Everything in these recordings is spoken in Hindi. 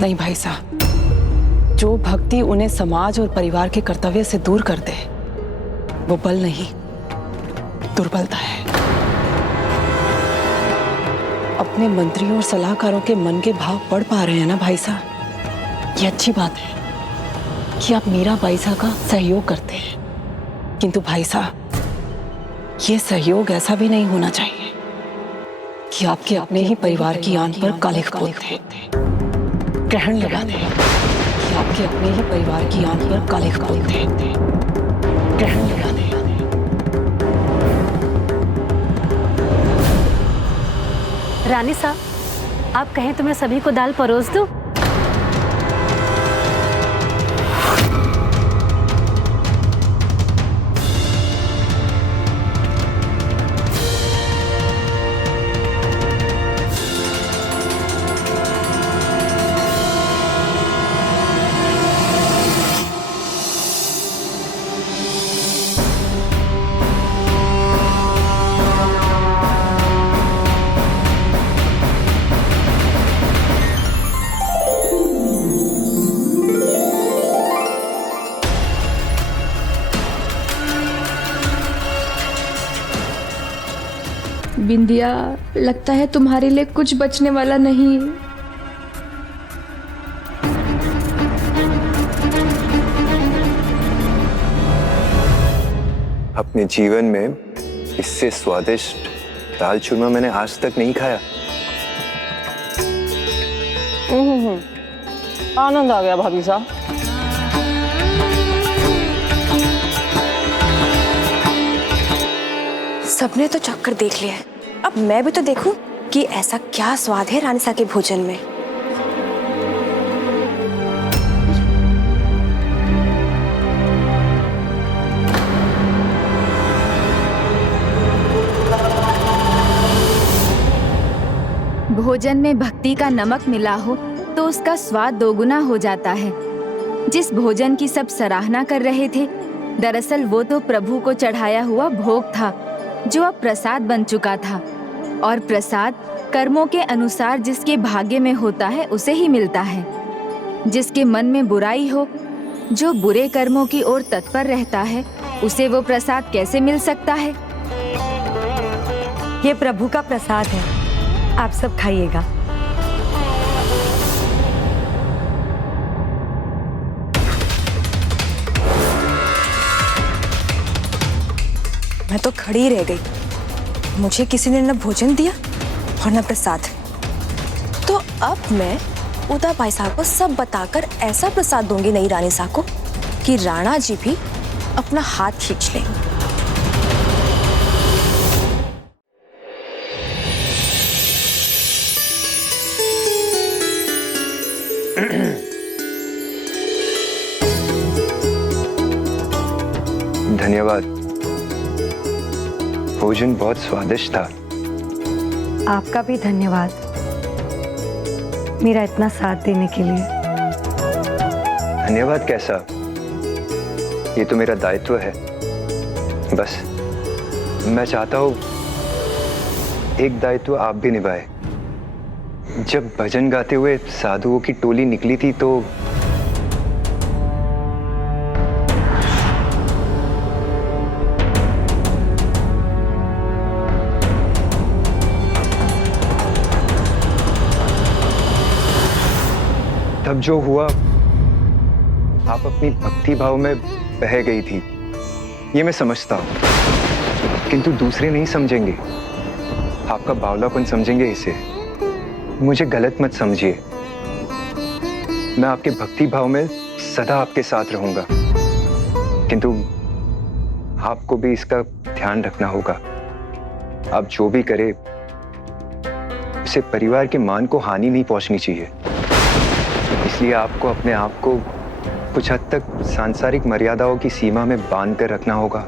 नहीं भाई साहब, जो भक्ति उन्हें समाज और परिवार के कर्तव्य से दूर कर दे वो बल नहीं, दुर्बलता है। अपने मंत्रियों और सलाहकारों के मन के भाव पढ़ पा रहे हैं ना भाई साहब। ये अच्छी बात है कि आप मीराबाई साहब का सहयोग करते हैं, किंतु भाई साहब ये सहयोग ऐसा भी नहीं होना चाहिए कि आपके अपने ही परिवार की आन पर कालिख पोत दें, ग्रहण लगा दें, कि आपके अपने ही परिवार की आन पर कालिख पोत दें, ग्रहण लगा दें। रानी साहब, आप कहें तो मैं सभी को दाल परोस दूं? बिंदिया, लगता है तुम्हारे लिए कुछ बचने वाला नहीं। अपने जीवन में इससे स्वादिष्ट दाल चूरमा मैंने आज तक नहीं खाया। आनंद आ गया भाभी साहब। सबने तो चक्कर देख लिया है, अब मैं भी तो देखूं कि ऐसा क्या स्वाद है रानी सा के भोजन में। भोजन में भक्ति का नमक मिला हो तो उसका स्वाद दोगुना हो जाता है। जिस भोजन की सब सराहना कर रहे थे, दरअसल वो तो प्रभु को चढ़ाया हुआ भोग था, जो अब प्रसाद बन चुका था। और प्रसाद कर्मों के अनुसार जिसके भाग्य में होता है उसे ही मिलता है। जिसके मन में बुराई हो, जो बुरे कर्मों की ओर तत्पर रहता है, उसे वो प्रसाद कैसे मिल सकता है? ये प्रभु का प्रसाद है, आप सब खाइएगा। मैं तो खड़ी रह गई, मुझे किसी ने न भोजन दिया और न प्रसाद। तो अब मैं उदा भाई साहब को सब बताकर ऐसा प्रसाद दूंगी नई रानी साहब को कि राणा जी भी अपना हाथ खींच लें। धन्यवाद, भोजन बहुत स्वादिष्ट था। आपका भी धन्यवाद मेरा इतना साथ देने के लिए। धन्यवाद कैसा, ये तो मेरा दायित्व है। बस मैं चाहता हूँ एक दायित्व आप भी निभाए। जब भजन गाते हुए साधुओं की टोली निकली थी तो तब जो हुआ, आप अपनी भक्ति भाव में बह गई थी, ये मैं समझता हूं, किंतु दूसरे नहीं समझेंगे। आपका बावलापन समझेंगे इसे। मुझे गलत मत समझिए, मैं आपके भक्ति भाव में सदा आपके साथ रहूंगा, किंतु आपको भी इसका ध्यान रखना होगा। आप जो भी करे उसे परिवार के मान को हानि नहीं पहुंचनी चाहिए। इसलिए आपको अपने आप को कुछ हद तक सांसारिक मर्यादाओं की सीमा में बांध कर रखना होगा।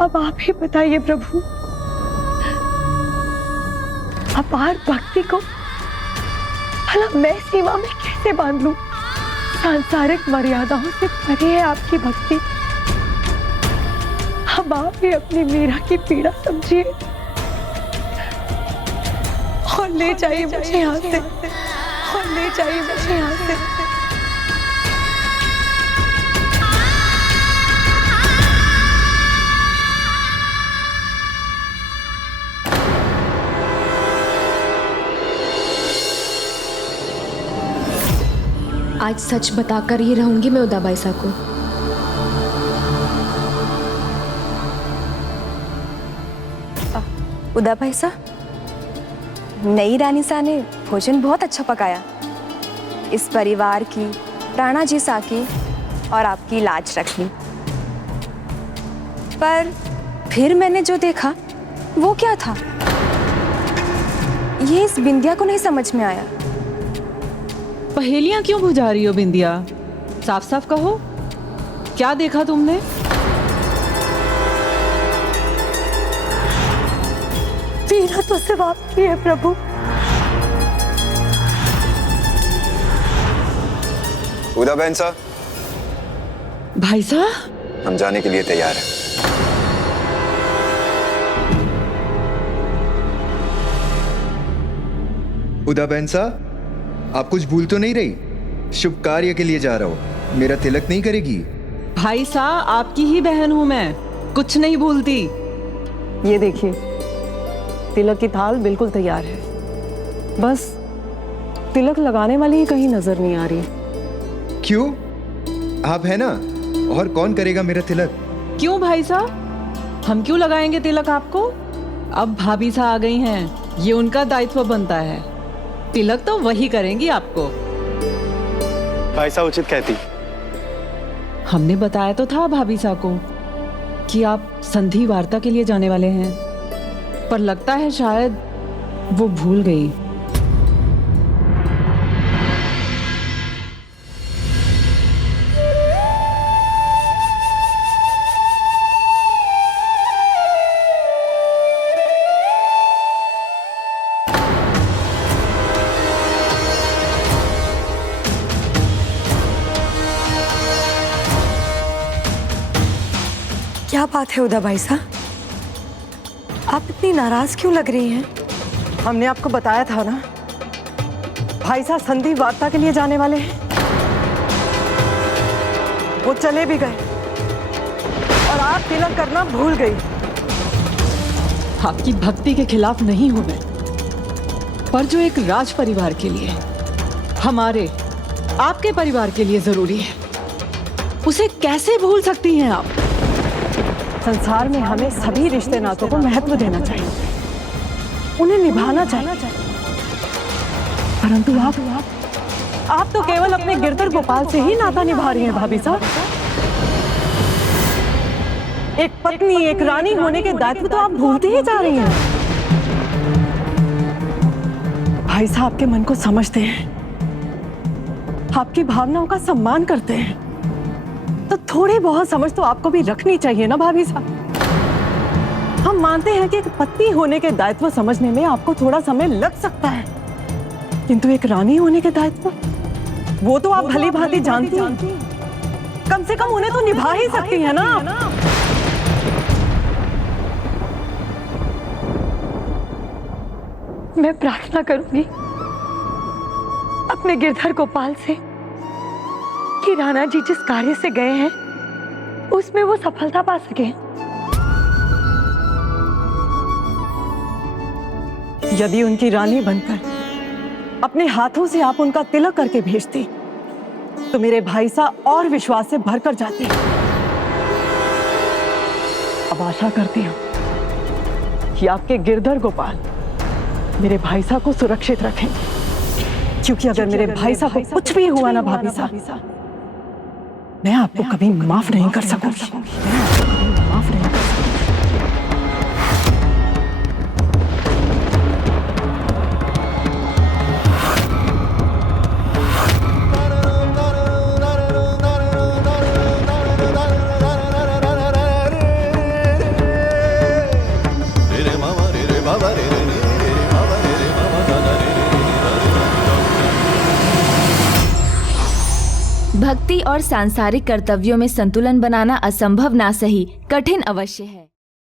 अब आप ही बताइए प्रभु, अपार भक्ति को भला मैं सीमा में कैसे बांध लूं? सांसारिक मर्यादाओं से परे है आपकी भक्ति। अब आप ही अपनी मीरा की पीड़ा समझिए और ले जाइए मुझे यहाँ से, और ले जाइए मुझे यहाँ से। आज सच बताकर ही रहूंगी मैं उदा बाईसा को। उदा बाईसा, नई रानी सा ने भोजन बहुत अच्छा पकाया। इस परिवार की, राणा जी सा की और आपकी लाज रख ली। पर फिर मैंने जो देखा वो क्या था, ये इस बिंदिया को नहीं समझ में आया। पहेलियां क्यों बुझा रही हो बिंदिया? साफ साफ कहो, क्या देखा तुमने? पीड़ा तो सिर्फ आपकी है प्रभु। उदा बहन सा, भाई साहब, हम जाने के लिए तैयार हैं। उदा बहन सा, आप कुछ भूल तो नहीं रही? शुभ कार्य के लिए जा रहा हूँ, मेरा तिलक नहीं करेगी? भाई साहब, आपकी ही बहन हूं मैं, कुछ नहीं भूलती। ये देखिए, तिलक की थाल बिल्कुल तैयार है, बस तिलक लगाने वाली ही कहीं नजर नहीं आ रही। क्यों? आप है ना, और कौन करेगा मेरा तिलक? क्यों भाई साहब, हम क्यों लगाएंगे तिलक आपको? अब भाभी सा आ गई हैं, ये उनका दायित्व बनता है। तिलक तो वही करेंगी आपको। भाई साहब उचित कहती। हमने बताया तो था भाभी सा को कि आप संधि वार्ता के लिए जाने वाले हैं, पर लगता है शायद वो भूल गई। क्या बात है उदा बाईसा, आप इतनी नाराज क्यों लग रही हैं? हमने आपको बताया था ना, भाई साहब संधि वार्ता के लिए जाने वाले हैं। वो चले भी गए और आप तिलक करना भूल गई। आपकी भक्ति के खिलाफ नहीं हूं मैं, पर जो एक राज परिवार के लिए, हमारे आपके परिवार के लिए जरूरी है, उसे कैसे भूल सकती हैं आप? संसार में हमें सभी रिश्ते नातों को महत्व देना चाहिए, उन्हें निभाना चाहिए। परंतु आप तो केवल अपने गिरधर गोपाल से ही नाता निभा रही हैं भाभी साहब। एक पत्नी, एक रानी होने के दायित्व तो आप भूलती ही जा रही हैं। भाई साहब आपके मन को समझते हैं, आपकी भावनाओं का सम्मान करते हैं, तो थोड़ी बहुत समझ तो आपको भी रखनी चाहिए ना भाभी साहब। हम मानते हैं कि एक पत्नी होने के दायित्व समझने में आपको थोड़ा समय लग सकता है, किंतु एक रानी होने के दायित्व, वो तो आप भली भांति जानती हैं। कम से कम उन्हें तो निभा ही सकती है ना आप। मैं प्रार्थना करूंगी अपने गिरधर गोपाल से कि राणा जी जिस कार्य से गए हैं उसमें वो सफलता पा सके। यदि उनकी रानी बनकर अपने हाथों से आप उनका तिलक करके भेजती तो मेरे भाई साहब और विश्वास से भरकर जाते। अब आशा करती हूं कि आपके गिरधर गोपाल मेरे भाई साहब को सुरक्षित रखेंगे, क्योंकि अगर मेरे भाई साहब को कुछ भी हुआ ना भाभी साहब, मैं आपको कभी माफ नहीं कर सकूंगी। माफ नहीं कर सकूंगी। भक्ति और सांसारिक कर्तव्यों में संतुलन बनाना असंभव ना सही, कठिन अवश्य है।